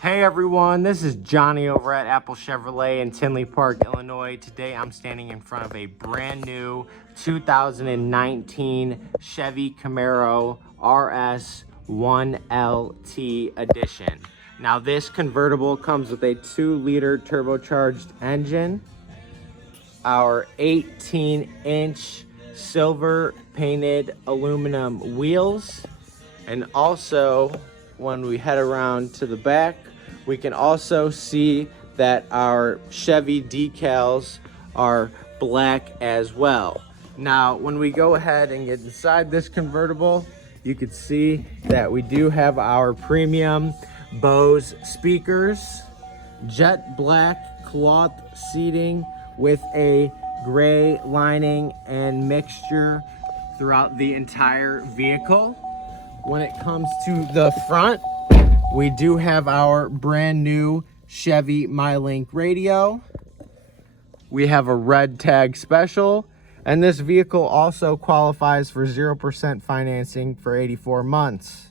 Hey everyone, this is Johnny over at Apple Chevrolet in Tinley Park, Illinois. Today I'm standing in front of a brand new 2019 Chevy Camaro RS 1LT edition. Now this convertible comes with a 2-liter turbocharged engine, our 18-inch silver painted aluminum wheels, and also when we head around to the back, we can also see that our Chevy decals are black as well. Now, when we go ahead and get inside this convertible, you can see that we do have our premium Bose speakers, jet black cloth seating with a gray lining and mixture throughout the entire vehicle. When it comes to the front, we do have our brand new Chevy MyLink radio. We have a red tag special, and this vehicle also qualifies for 0% financing for 84 months.